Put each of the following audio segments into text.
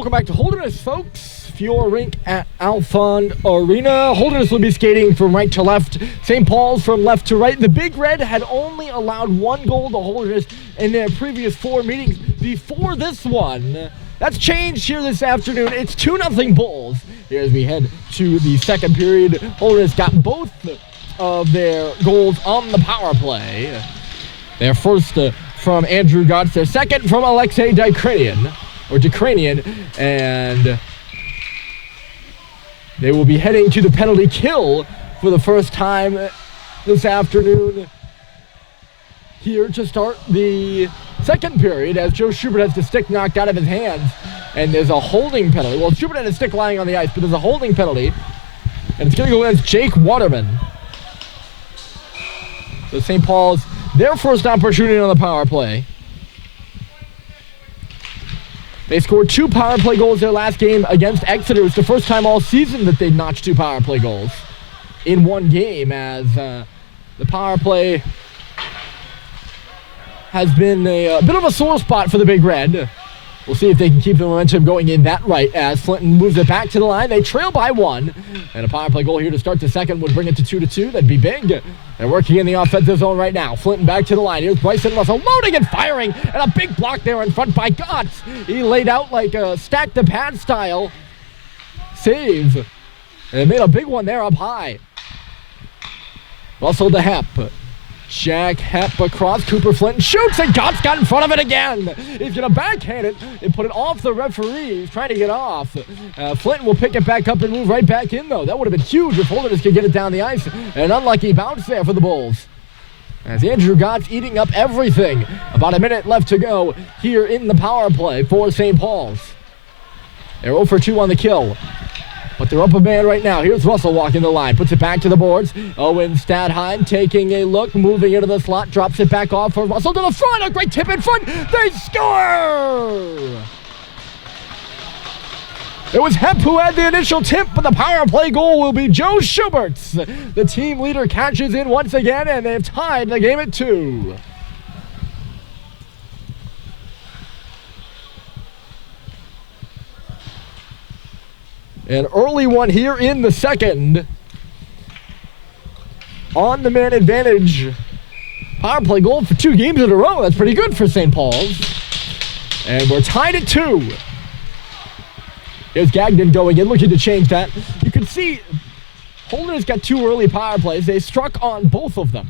Welcome back to Holderness, folks. Fiore Rink at Alfond Arena. Holderness will be skating from right to left. St. Paul's from left to right. The Big Red had only allowed one goal to Holderness in their previous 4 meetings before this one. That's changed here this afternoon. It's 2-0 Bulls. Here as we head to the second period. Holderness got both of their goals on the power play. Their first from Andrew Gotts. Their second from Alexei Dikranian. And they will be heading to the penalty kill for the first time this afternoon here to start the second period as Joe Schubert has the stick knocked out of his hands, and there's a holding penalty. Well, Schubert had a stick lying on the ice, but there's a holding penalty, and it's going to go against Jake Waterman. So St. Paul's, their first opportunity on the power play. They scored 2 power play goals their last game against Exeter. It's the first time all season that they've notched 2 power play goals in one game, as the power play has been a bit of a sore spot for the Big Red. We'll see if they can keep the momentum going in that right as Flinton moves it back to the line. They trail by 1, and a power play goal here to start the second would bring it to 2-2. That'd be big. They're working in the offensive zone right now. Flinton back to the line. Here's Bryson Russell loading and firing, and a big block there in front by Gotts. He laid out like a stack the pad style save, and made a big one there up high. Russell to Hep. Jack Hep across. Cooper Flinton shoots, and Gotts got in front of it again. He's going to backhand it and put it off the referee. He's trying to get off. Flinton will pick it back up and move right back in, though. That would have been huge if Holderness could get it down the ice. An unlucky bounce there for the Bulls. As Andrew Gotts eating up everything. About a minute left to go here in the power play for St. Paul's. They're 0 for 2 on the kill. But they're up a man right now. Here's Russell walking the line. Puts it back to the boards. Owen Stadheim taking a look. Moving into the slot. Drops it back off for Russell to the front. A great tip in front. They score! It was Hep who had the initial tip, but the power play goal will be Joe Schubert's. The team leader catches in once again, and they've tied the game at 2. An early one here in the second. On the man advantage. Power play goal for 2 games in a row. That's pretty good for St. Paul's. And we're tied at 2. Here's Gagnon going in, looking to change that. You can see Holderness got 2 early power plays. They struck on both of them.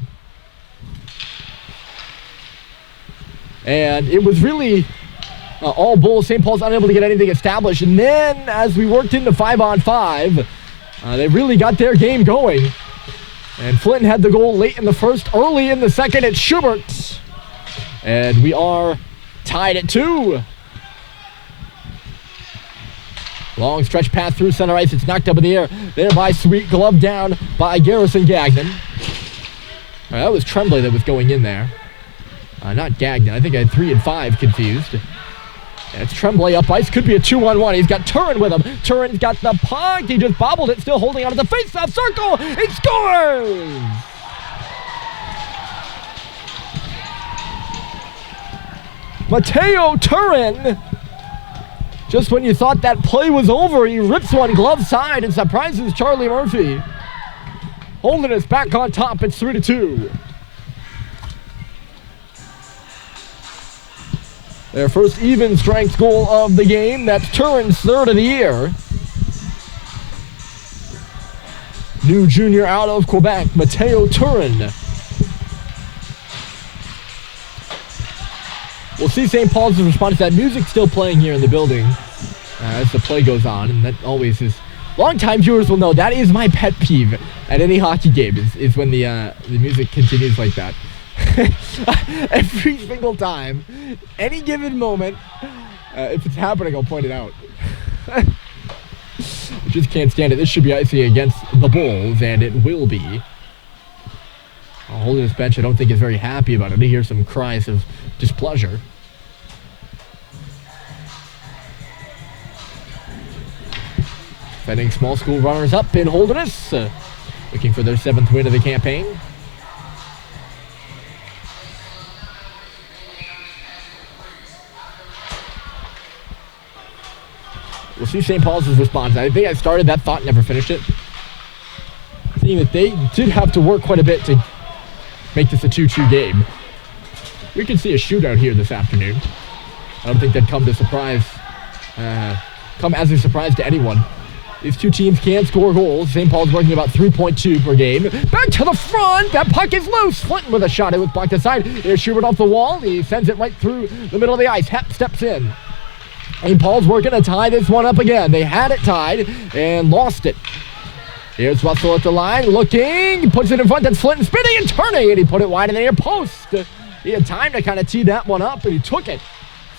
And it was really all Bulls. St. Paul's unable to get anything established. And then as we worked into 5-on-5, they really got their game going. And Flinton had the goal late in the first. Early in the second, it's Schubert. And we are tied at 2. Long stretch pass through center ice. It's knocked up in the air. There by Sweet. Glove down by Garrison Gagnon. That was Tremblay that was going in there. Not Gagnon. I think I had 3 and 5 confused. It's Tremblay up ice. Could be a 2-on-1. He's got Turin with him. Turin's got the puck. He just bobbled it. Still holding on to the face-off circle. He scores! Mateo Turin. Just when you thought that play was over, he rips one glove side and surprises Charlie Murphy. Holderness back on top. It's 3-2. Their first even strength goal of the game. That's Turin's 3rd of the year. New junior out of Quebec, Mateo Turin. We'll see St. Paul's response to that. Music still playing here in the building as the play goes on, and that always is. Longtime viewers will know that is my pet peeve at any hockey game is when the music continues like that. Every single time, any given moment, if it's happening, I'll point it out. I just can't stand it. This should be icing against the Bulls, and it will be. Holderness bench, I don't think is very happy about it. I hear some cries of displeasure. Defending small school runners up in Holderness, looking for their 7th win of the campaign. We'll see St. Paul's response. I think I started that thought, never finished it. Seeing that they did have to work quite a bit to make this a 2-2 game. We could see a shootout here this afternoon. I don't think that'd come as a surprise to anyone. These two teams can score goals. St. Paul's working about 3.2 per game. Back to the front. That puck is loose. Flinton with a shot. It was blocked aside. Here's Schubert off the wall. He sends it right through the middle of the ice. Hep steps in. St. Paul's working to tie this one up again. They had it tied and lost it. Here's Russell at the line. Looking. Puts it in front. That's Flinton spinning and turning. And he put it wide in the near post. He had time to kind of tee that one up, and he took it.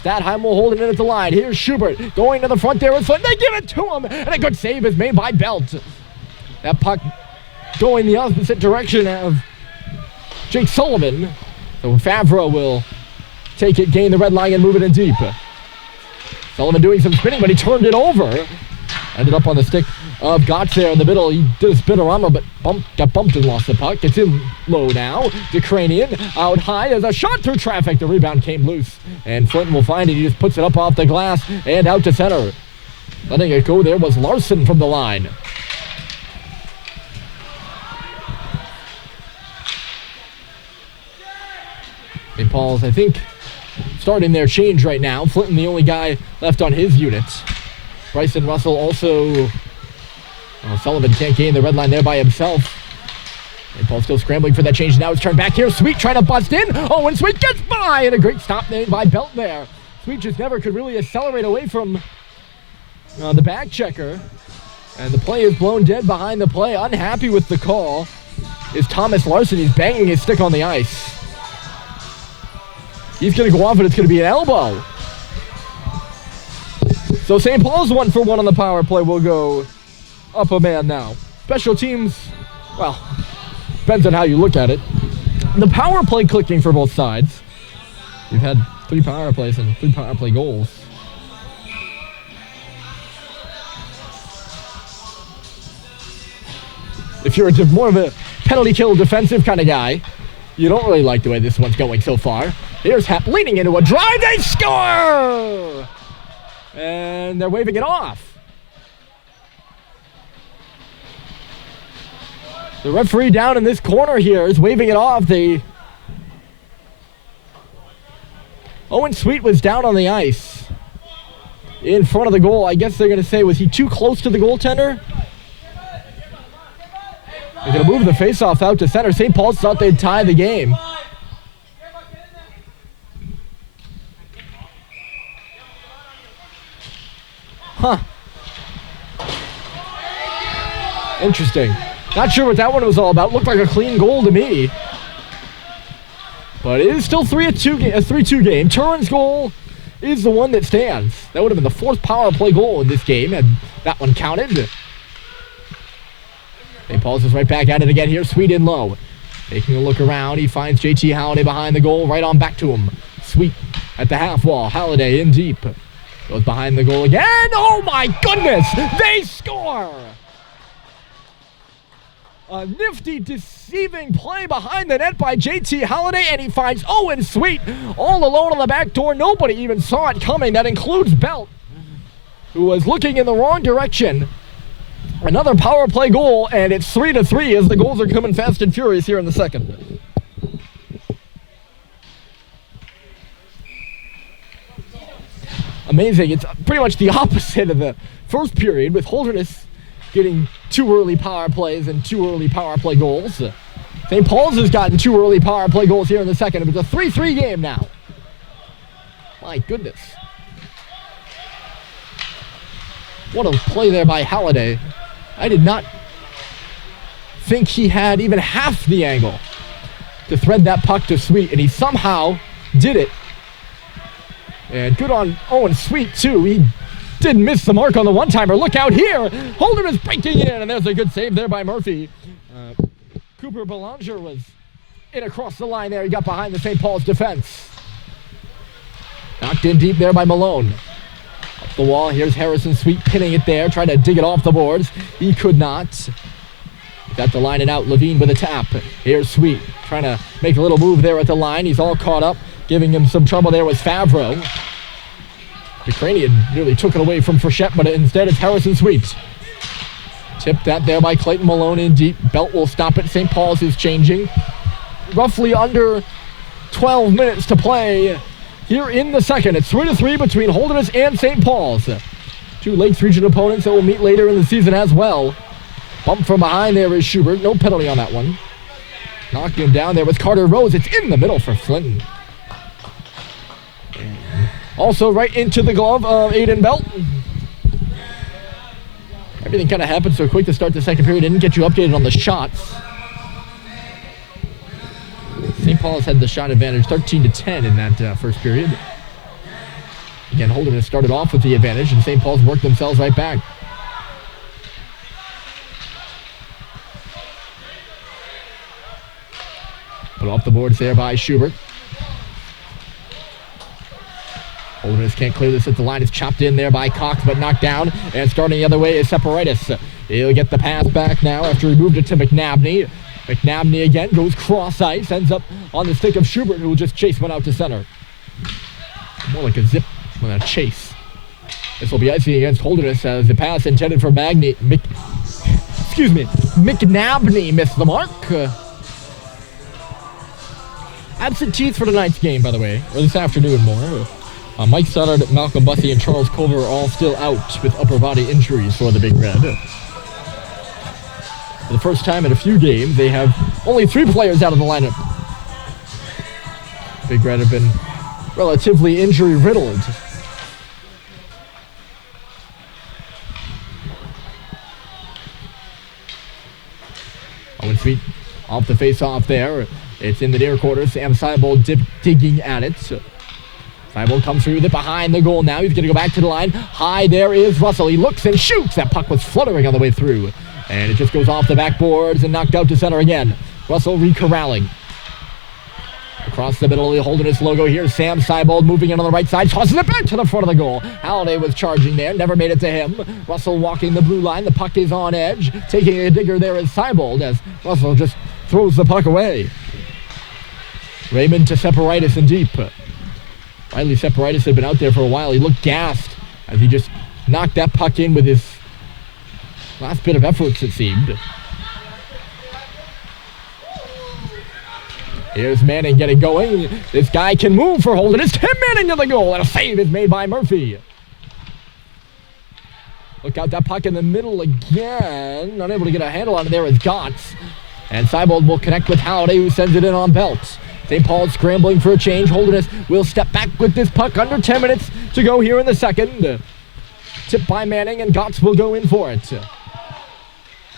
Stathheim will hold it in at the line. Here's Schubert going to the front there with Flint. They give it to him, and a good save is made by Belt. That puck going the opposite direction of Jake Sullivan. So Favreau will take it, gain the red line, and move it in deep. Sullivan doing some spinning, but he turned it over. Ended up on the stick of Gotts there in the middle. He did a spinorama, but got bumped and lost the puck. It's in low now. Ukrainian out high. There's a shot through traffic. The rebound came loose. And Flinton will find it. He just puts it up off the glass and out to center. Letting it go there was Larson from the line. St. Paul's, I think, starting their change right now. Flinton, the only guy left on his unit. Bryson Russell also... Sullivan can't gain the red line there by himself. St. Paul still scrambling for that change. Now it's turned back here. Sweet trying to bust in. Oh, and Sweet gets by. And a great stop made by Belt there. Sweet just never could really accelerate away from the back checker. And the play is blown dead behind the play. Unhappy with the call is Thomas Larson. He's banging his stick on the ice. He's going to go off, and it's going to be an elbow. So St. Paul's 1-for-1 on the power play will go up a man now. Special teams, well, depends on how you look at it. The power play clicking for both sides. We've had 3 power plays and 3 power play goals. If you're more of a penalty kill defensive kind of guy, you don't really like the way this one's going so far. Here's Hap leaning into a drive. They score! And they're waving it off. The referee down in this corner here is waving it off. Owen Sweet was down on the ice in front of the goal. I guess they're going to say, was he too close to the goaltender? They're going to move the faceoff out to center. St. Paul's thought they'd tie the game. Huh. Interesting. Not sure what that one was all about. Looked like a clean goal to me. But it is still a 3-2 game. Turin's goal is the one that stands. That would have been the 4th power play goal in this game, had that one counted. St. Paul's is right back at it again here. Sweet in low. Taking a look around. He finds JT Halliday behind the goal. Right on back to him. Sweet at the half wall. Halliday in deep. Goes behind the goal again. Oh my goodness! They score! A nifty, deceiving play behind the net by JT Halliday, and he finds Owen Sweet all alone on the back door. Nobody even saw it coming. That includes Belt, who was looking in the wrong direction. Another power play goal, and it's 3-3 as the goals are coming fast and furious here in the second. Amazing. It's pretty much the opposite of the first period, with Holderness getting 2 early power plays and 2 early power play goals. St. Paul's has gotten 2 early power play goals here in the second. It's a 3-3 game now. My goodness. What a play there by Halliday. I did not think he had even half the angle to thread that puck to Sweet, and he somehow did it. And good on Owen Sweet, too. He didn't miss the mark on the one-timer. Look out here. Holderness breaking in, and there's a good save there by Murphy. Cooper Belanger was in across the line there. He got behind the St. Paul's defense. Knocked in deep there by Malone. Up the wall, here's Harrison Sweet pinning it there, trying to dig it off the boards. He could not. Got to line it out. Levine with a tap. Here's Sweet trying to make a little move there at the line. He's all caught up. Giving him some trouble there was Favreau. Ukrainian nearly took it away from Frechette, but instead it's Harrison Sweet. Tipped that there by Clayton Malone in deep. Belt will stop it. St. Paul's is changing. Roughly under 12 minutes to play here in the second. It's 3-3 between Holderness and St. Paul's. Two Lakes region opponents that will meet later in the season as well. Bump from behind there is Schubert. No penalty on that one. Knocking him down there with Carter Rose. It's in the middle for Flinton. Also right into the glove of Aiden Belt. Everything kind of happened so quick to start the second period. Didn't get you updated on the shots. St. Paul's had the shot advantage 13-10 in that first period. Again, Holderness started off with the advantage, and St. Paul's worked themselves right back. Put off the boards there by Schubert. Holderness can't clear this at the line. It's chopped in there by Cox, but knocked down. And starting the other way is Separitis. He'll get the pass back now after he moved it to McNabney. McNabney again goes cross ice, ends up on the stick of Schubert, who will just chase one out to center. More like a zip than a chase. This will be icing against Holderness as the pass intended for McNabney missed the mark. Absentees for tonight's game, by the way, or this afternoon more. Mike Stoddard, Malcolm Bussey, and Charles Culver are all still out with upper body injuries for the Big Red. For the first time in a few games, they have only 3 players out of the lineup. Big Red have been relatively injury-riddled. Owen Sweet off the face-off there. It's in the near quarter. Sam Seibold digging at it. Seibold comes through with it behind the goal now. He's going to go back to the line. High there is Russell. He looks and shoots. That puck was fluttering on the way through. And it just goes off the backboards and knocked out to center again. Russell re-corralling. Across the middle of the Holderness logo here. Sam Seibold moving in on the right side. Tosses it back to the front of the goal. Halliday was charging there. Never made it to him. Russell walking the blue line. The puck is on edge. Taking a digger there is Seibold as Russell just throws the puck away. Raymond to Separitis in deep. Riley Separitis had been out there for a while. He looked gassed as he just knocked that puck in with his last bit of efforts, it seemed. Here's Manning getting going. This guy can move for Holderness. Tim Manning to the goal, and a save is made by Murphy. Look out, that puck in the middle again. Unable to get a handle on it there is Gotts. And Seibold will connect with Halliday, who sends it in on Belt. St. Paul's scrambling for a change. Holderness will step back with this puck. Under 10 minutes to go here in the second. Tipped by Manning, and Gotts will go in for it.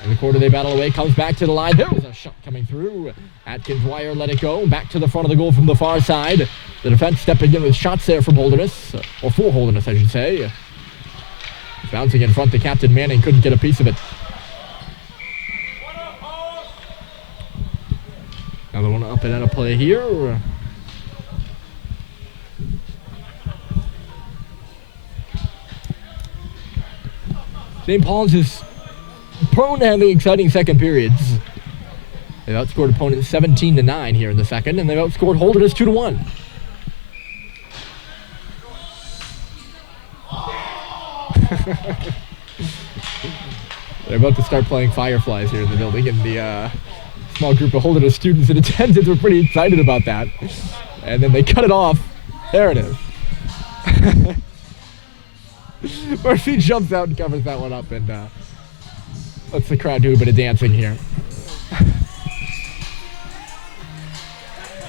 In the quarter, they battle away. Comes back to the line. There was a shot coming through. Atkins Dwyer let it go. Back to the front of the goal from the far side. The defense stepping in with shots there from Holderness. Or for Holderness, I should say. Bouncing in front, the captain Manning couldn't get a piece of it. Another one up and out of play here. St. Paul's is prone to having exciting second periods. They've outscored opponents 17-9 here in the second, and they've outscored Holderness 2-1. They're about to start playing Fireflies here in the building, and the small group of Holderness students in attendance were pretty excited about that. And then they cut it off. There it is. Murphy jumps out and covers that one up, and lets the crowd do a bit of dancing here.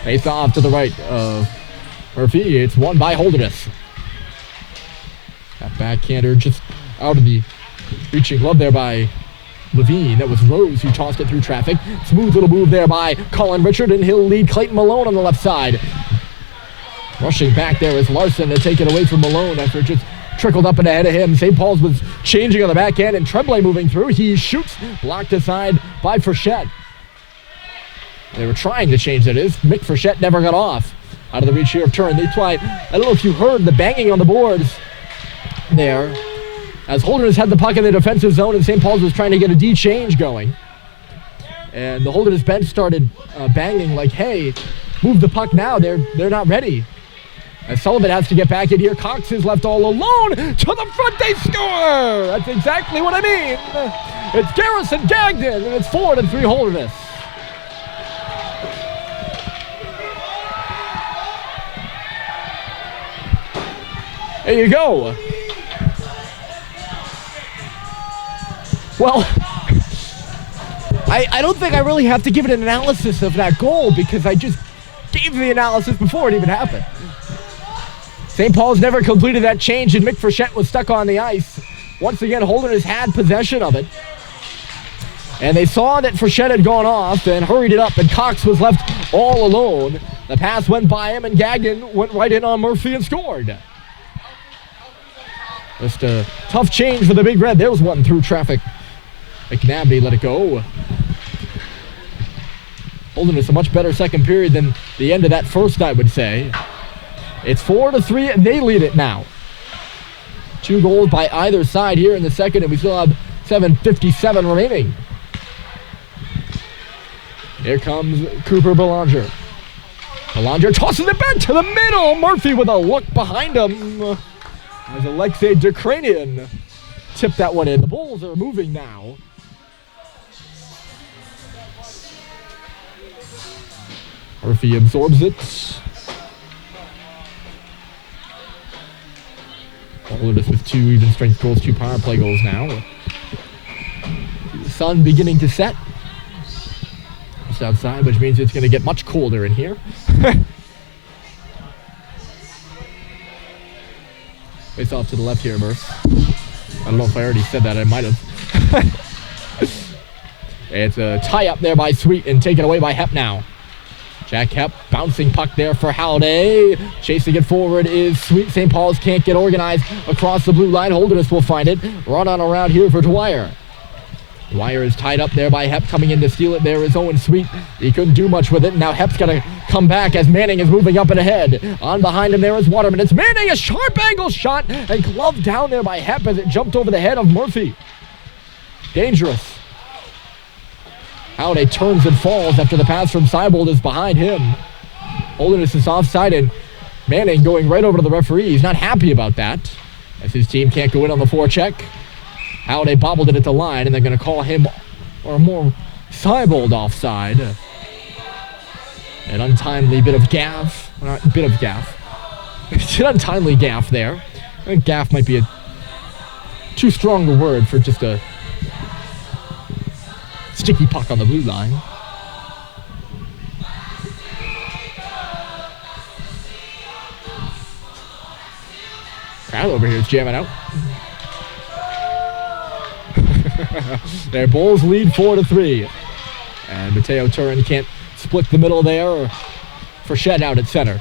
Face off to the right of Murphy. It's won by Holderness. That backhander just out of the reaching glove there by Levine. That was Rose who tossed it through traffic. Smooth little move there by Colin Richard, and he'll lead Clayton Malone on the left side. Rushing back there is Larson to take it away from Malone after it just trickled up and ahead of him. St. Paul's was changing on the backhand, and Tremblay moving through. He shoots, blocked aside by Frechette. They were trying to change, that is. Mick Frechette never got off. Out of the reach here of turn. That's why, I don't know if you heard the banging on the boards there, as Holderness had the puck in the defensive zone and St. Paul's was trying to get a D change going. And the Holderness bench started banging like, hey, move the puck now. They're not ready. As Sullivan has to get back in here. Cox is left all alone. To the front, they score! That's exactly what I mean. It's Garrison Gagnon, and it's 4-3 Holderness. There you go. Well, I don't think I really have to give it an analysis of that goal because I just gave the analysis before it even happened. St. Paul's never completed that change, and Mick Frechette was stuck on the ice. Once again, Holderness had possession of it. And they saw that Frechette had gone off and hurried it up, and Cox was left all alone. The pass went by him, and Gagnon went right in on Murphy and scored. Just a tough change for the Big Red. There was one through traffic. McNabney let it go. Holderness a much better second period than the end of that first, I would say. It's 4-3, and they lead it now. 2 goals by either side here in the second, and we still have 7:57 remaining. Here comes Cooper Belanger. Belanger tosses it back to the middle. Murphy with a look behind him. As Alexei Ukrainian tipped that one in. The Bulls are moving now. Murphy absorbs it. Holderness with 2 even strength goals, 2 power play goals now. The sun beginning to set. Just outside, which means it's going to get much colder in here. Face off to the left here, Murph. I don't know if I already said that. I might have. It's a tie up there by Sweet and taken away by Hepp now. Jack Hepp bouncing puck there for Halliday. Chasing it forward is Sweet. St. Paul's can't get organized across the blue line. Holderness will find it. Run on around here for Dwyer. Dwyer is tied up there by Hepp. Coming in to steal it there is Owen Sweet. He couldn't do much with it. Now Hepp's got to come back as Manning is moving up and ahead. On behind him there is Waterman. It's Manning, a sharp angle shot, and gloved down there by Hepp as it jumped over the head of Murphy. Dangerous. Halliday turns and falls after the pass from Seibold is behind him. Holderness is offside, and Manning going right over to the referee. He's not happy about that, as his team can't go in on the forecheck. Halliday bobbled it at the line, and they're going to call him, or more, Seibold offside. An untimely bit of gaff. Not bit of gaff. It's an untimely gaff there. I think gaff might be a too strong a word for just a sticky puck on the blue line. Crowd over here is jamming out. Their Bulls lead 4-3. And Mateo Turin can't split the middle there. Or Frechette out at center.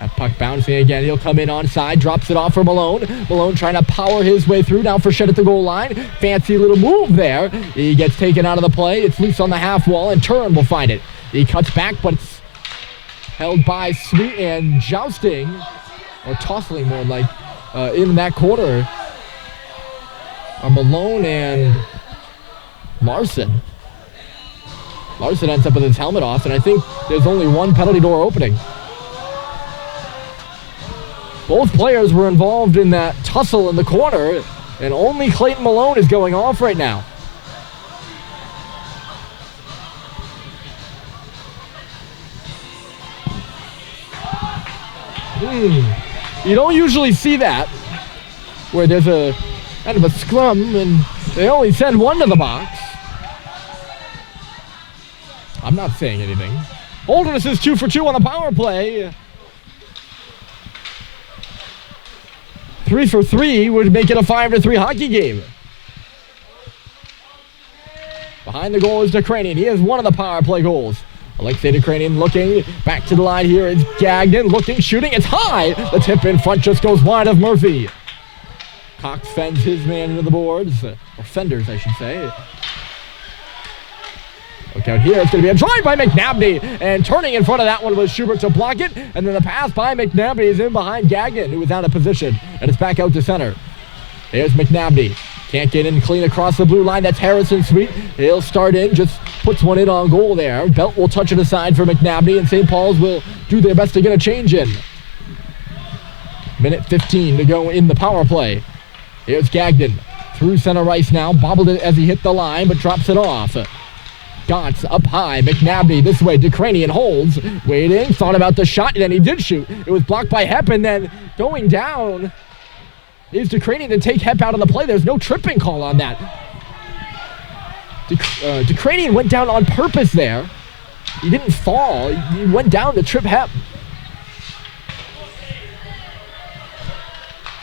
That puck bouncing again. He'll come in onside. Drops it off for Malone. Malone trying to power his way through. Now Frechette at the goal line. Fancy little move there. He gets taken out of the play. It's loose on the half wall, and Turin will find it. He cuts back, but it's held by Sweet, and jousting, or tossing more like, in that corner are Malone and Larson. Larson ends up with his helmet off, and I think there's only one penalty door opening. Both players were involved in that tussle in the corner, and only Clayton Malone is going off right now. You don't usually see that, where there's a kind of a scrum, and they only send one to the box. I'm not saying anything. Holderness is 2 for 2 on the power play. 3 for 3 would make it a 5-3 hockey game. Behind the goal is Ukrainian. He has one of the power play goals. Alexei Ukrainian looking back to the line here. It's Gagnon looking, shooting. It's high. The tip in front just goes wide of Murphy. Cox fends his man into the boards. Or fenders, I should say. Look out here. It's going to be a drive by McNabney. And turning in front of that one was Schubert to block it. And then the pass by McNabney is in behind Gagnon, who was out of position. And it's back out to center. There's McNabney. Can't get in clean across the blue line. That's Harrison Sweet. He'll start in. Just puts one in on goal there. Belt will touch it aside for McNabney. And St. Paul's will do their best to get a change in. Minute 15 to go in the power play. Here's Gagnon through center ice now. Bobbled it as he hit the line, but drops it off. Gotts up high. McNabney this way. DeCranian holds. Waiting. Thought about the shot, and then he did shoot. It was blocked by Hep, and then going down is DeCranian to take Hep out of the play. There's no tripping call on that. DeCranian went down on purpose there. He didn't fall. He went down to trip Hep.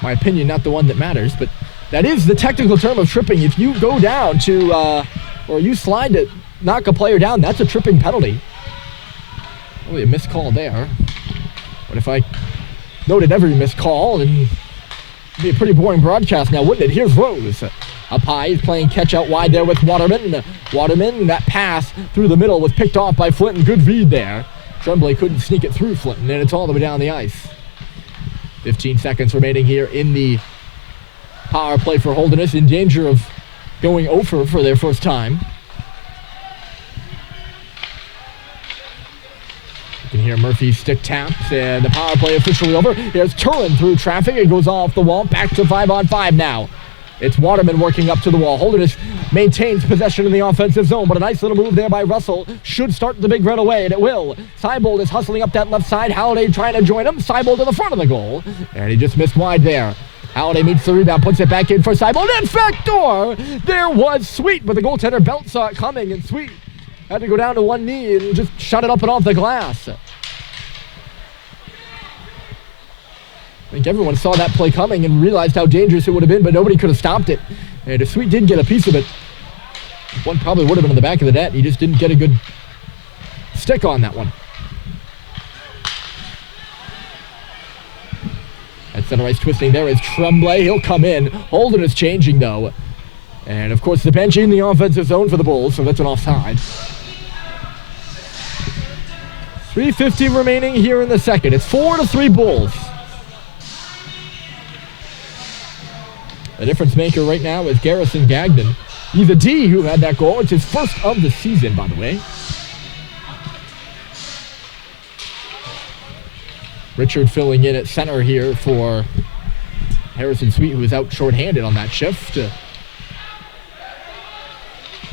My opinion, not the one that matters, but that is the technical term of tripping. If you go down to, or you slide to knock a player down, that's a tripping penalty. Only a missed call there. But if I noted every missed call, then it'd be a pretty boring broadcast now, wouldn't it? Here's Rose. Up high, he's playing catch out wide there with Waterman. Waterman, that pass through the middle was picked off by Flinton. Good read there. Tremblay couldn't sneak it through Flinton, and it's all the way down the ice. 15 seconds remaining here in the power play for Holderness, in danger of going over for their first time. You can hear Murphy's stick taps, and the power play officially over. Here's Turin through traffic. It goes off the wall. Back to 5-on-5 now. It's Waterman working up to the wall. Holderness maintains possession in the offensive zone, but a nice little move there by Russell should start the big run away, and it will. Seibold is hustling up that left side. Halliday trying to join him. Seibold to the front of the goal, and he just missed wide there. Halliday meets the rebound, puts it back in for Seibold, and backdoor! There was Sweet, but the goaltender Belt saw it coming, and Sweet had to go down to one knee and just shut it up and off the glass. I think everyone saw that play coming and realized how dangerous it would have been, but nobody could have stopped it. And if Sweet did get a piece of it, one probably would have been in the back of the net. He just didn't get a good stick on that one. At center ice twisting there is Tremblay. He'll come in. Holden is changing though. And of course the bench in the offensive zone for the Bulls, so that's an offside. 3:50 remaining here in the second. It's 4-3 Bulls. The difference maker right now is Garrison Gagnon. He's a D who had that goal. It's his first of the season, by the way. Richard filling in at center here for Harrison Sweet, who was out shorthanded on that shift.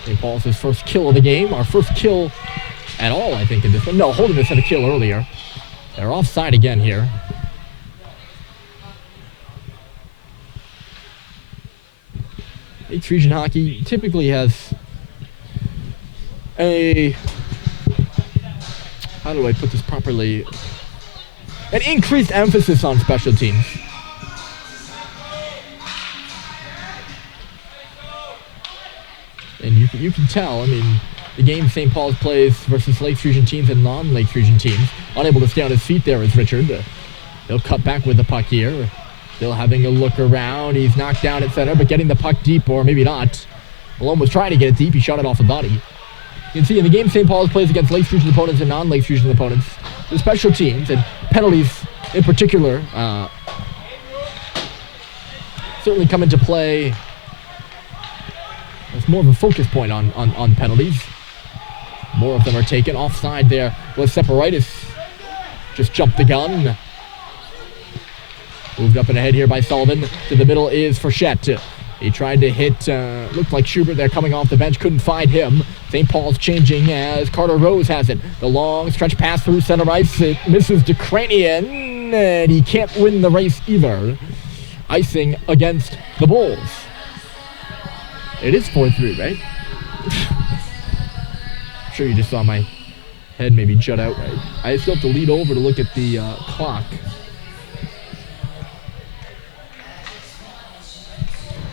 St. Paul's his first kill of the game. Our first kill at all, I think, in this one. No, Holderness had a kill earlier. They're offside again here. Lakes Region Hockey typically has a, how do I put this properly, an increased emphasis on special teams. And you can tell, I mean, the game St. Paul's plays versus Lakes Region teams and non-Lakes Region teams. Unable to stay on his feet there is Richard. He'll cut back with the puck here. Still having a look around. He's knocked down at center, but getting the puck deep, or maybe not. Malone was trying to get it deep. He shot it off the body. You can see in the game St. Paul's plays against Lakes Region opponents and non-Lakes Region opponents, the special teams and penalties in particular certainly come into play. It's more of a focus point on penalties. More of them are taken. Offside there was Separitis. Just jumped the gun. Moved up and ahead here by Sullivan. To the middle is Frechette. He tried to hit, looked like Schubert there coming off the bench. Couldn't find him. St. Paul's changing as Carter Rose has it. The long stretch pass through center ice. It misses DeCranian, and he can't win the race either. Icing against the Bulls. It is 4-3, right? I'm sure you just saw my head maybe jut out, right? I still have to lead over to look at the clock.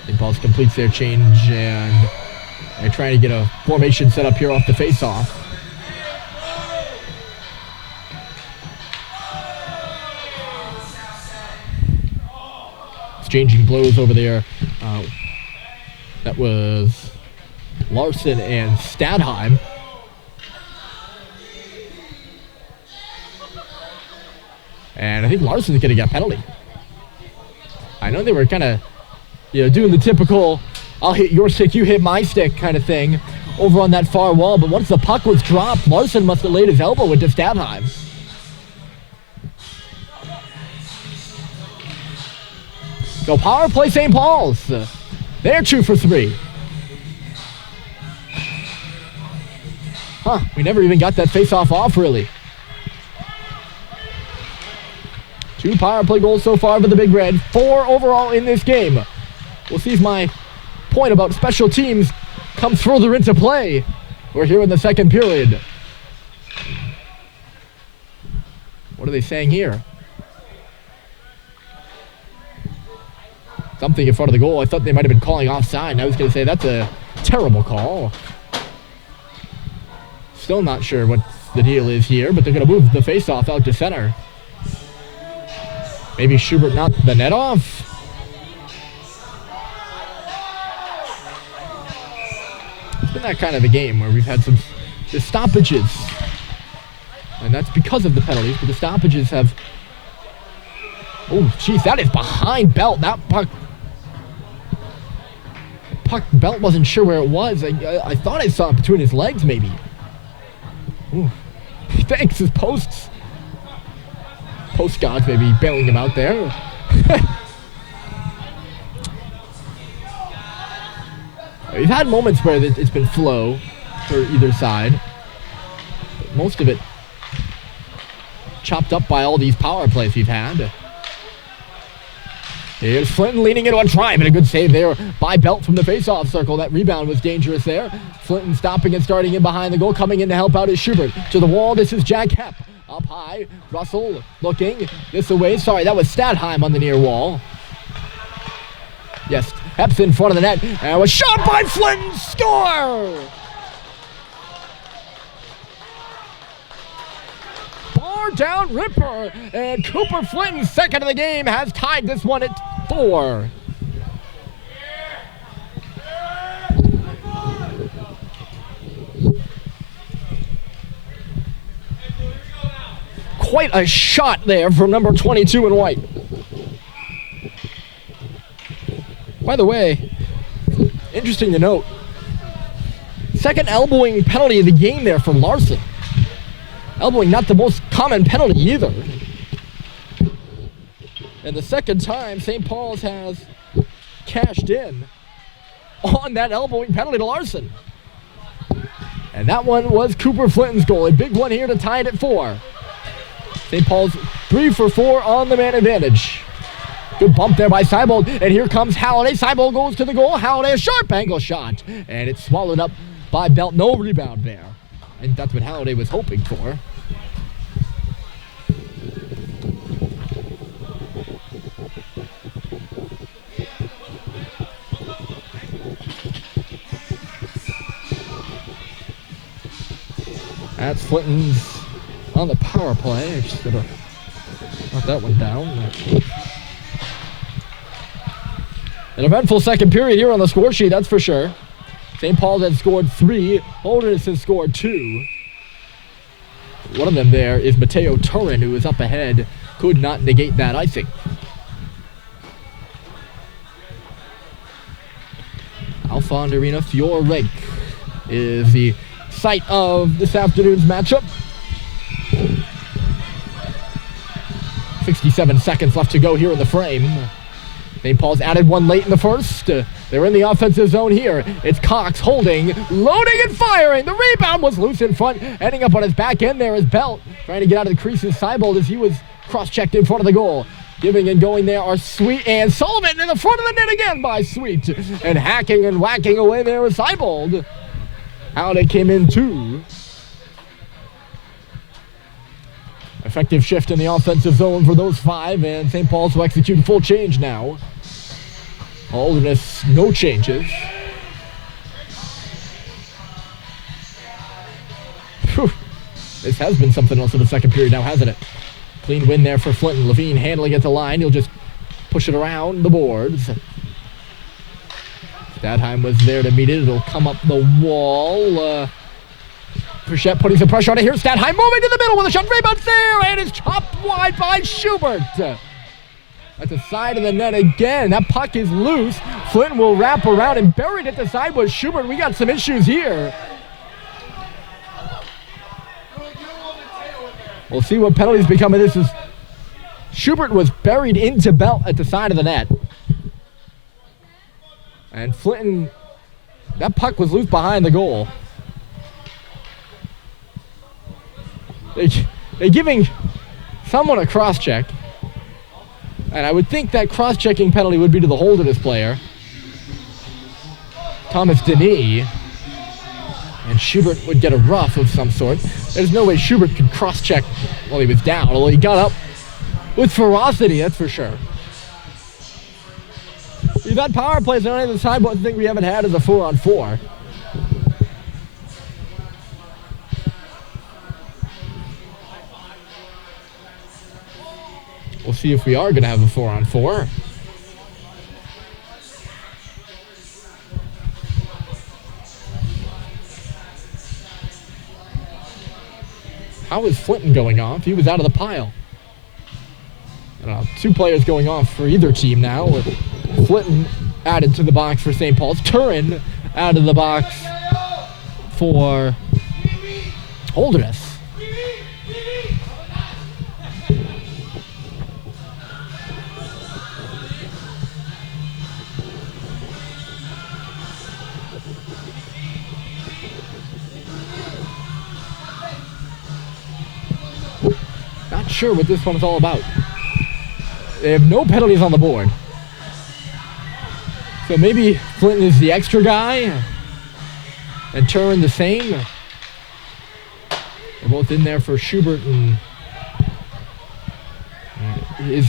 St. Paul's completes their change, and they're trying to get a formation set up here off the face-off. Exchanging blows over there. That was Larson and Stadheim. And I think Larson's going to get a penalty. I know they were kind of, doing the typical, I'll hit your stick, you hit my stick kind of thing over on that far wall. But once the puck was dropped, Larson must have laid his elbow into Stadheim. So power play St. Paul's. They're 2 for 3. We never even got that face-off off, really. 2 power play goals so far for the Big Red. 4 overall in this game. We'll see if my point about special teams comes further into play. We're here in the second period. What are they saying here? Something in front of the goal. I thought they might have been calling offside, and I was going to say that's a terrible call. Still not sure what the deal is here, but they're going to move the faceoff out to center. Maybe Schubert knocked the net off. It's been that kind of a game where we've had some stoppages. And that's because of the penalties, but the stoppages have... Oh, jeez, that is behind Belt. That puck... Belt wasn't sure where it was. I thought I saw it between his legs, maybe. Ooh. Thanks, his posts. Post gods maybe bailing him out there. We've had moments where it's been flow for either side. But most of it chopped up by all these power plays we've had. Here's Flinton leaning into a try, but a good save there by Belt from the face-off circle. That rebound was dangerous there. Flinton stopping and starting in behind the goal. Coming in to help out is Schubert. To the wall, this is Jack Hepp. Up high, Russell looking this away. Sorry, that was Stadheim on the near wall. Yes, Hepp's in front of the net. And was shot by Flinton. Score! Bar down Ripper. And Cooper Flinton, second of the game, has tied this one at 4. Quite a shot there from number 22 in white. By the way, interesting to note, second elbowing penalty of the game there for Larson. Elbowing not the most common penalty either. And the second time St. Paul's has cashed in on that elbowing penalty to Larson. And that one was Cooper Flinton's goal. A big one here to tie it at 4. St. Paul's 3 for 4 on the man advantage. Good bump there by Seibold, and here comes Halliday. Seibold goes to the goal. Halliday, a sharp angle shot, and it's swallowed up by Belt. No rebound there. And that's what Halliday was hoping for. That's Flinton's on the power play. Just gonna knock that one down. An eventful second period here on the score sheet, that's for sure. St. Paul's has scored 3. Holderness has scored 2. One of them there is Mateo Turin, who is up ahead. Could not negate that icing. Alfond Arena, Fiore Rink is the site of this afternoon's matchup. 67 seconds left to go here in the frame. St. Paul's added one late in the first. They're in the offensive zone here. It's Cox holding, loading and firing. The rebound was loose in front. Ending up on his back end there is Belt. Trying to get out of the creases. Seibold as he was cross-checked in front of the goal. Giving and going there are Sweet and Sullivan in the front of the net again by Sweet. And hacking and whacking away there with Seibold. Halliday came in too. Effective shift in the offensive zone for those 5, and St. Paul's will execute full change now. Holderness, no changes. Whew. This has been something else in the second period now, hasn't it? Clean win there for Flinton. Levine handling at the line. He'll just push it around the boards. Stadheim was there to meet it. It'll come up the wall. Frechette putting some pressure on it. Here's Stadheim moving to the middle with a shot. Rebound there, and it's chopped wide by Schubert. At the side of the net again. That puck is loose. Flinton will wrap around and buried at the side was Schubert. We got some issues here. We'll see what penalties become of this. Schubert was buried into Belt at the side of the net. And Flinton, that puck was loose behind the goal. They're giving someone a cross-check. And I would think that cross-checking penalty would be to the Holderness player, Thomas Denis. And Schubert would get a rough of some sort. There's no way Schubert could cross-check while he was down, although he got up with ferocity, that's for sure. We've had power plays on either side, but one thing we haven't had is a 4-on-4. We'll see if we are going to have a 4-on-4. How is Flinton going off? He was out of the pile. I don't know, 2 players going off for either team now. With Flinton added to the box for St. Paul's. Turin out of the box for Holderness. Not sure what this one is all about. They have no penalties on the board. So maybe Flinton is the extra guy and Turin the same. They're both in there for Schubert and his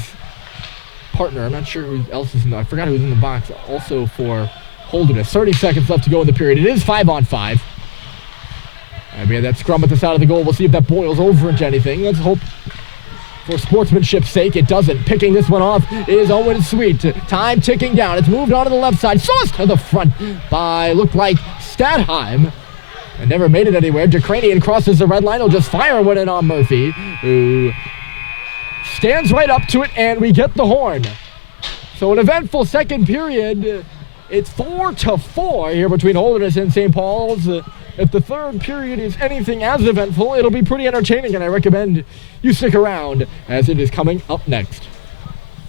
partner. I'm not sure who else is in the, I forgot who's in the box. Also for Holderness. 30 seconds left to go in the period. It is 5-on-5. We had that scrum at the side of the goal. We'll see if that boils over into anything. Let's hope for sportsmanship's sake it doesn't. Picking this one off is Owen Sweet. Time ticking down. It's moved on to the left side. Sauce to the front by, looked like, Stadheim. And never made it anywhere. Ukrainian crosses the red line. He'll just fire one in on Murphy, who stands right up to it, and we get the horn. So an eventful second period. It's 4-4 here between Holderness and St. Paul's. If the third period is anything as eventful, it'll be pretty entertaining, and I recommend you stick around as it is coming up next.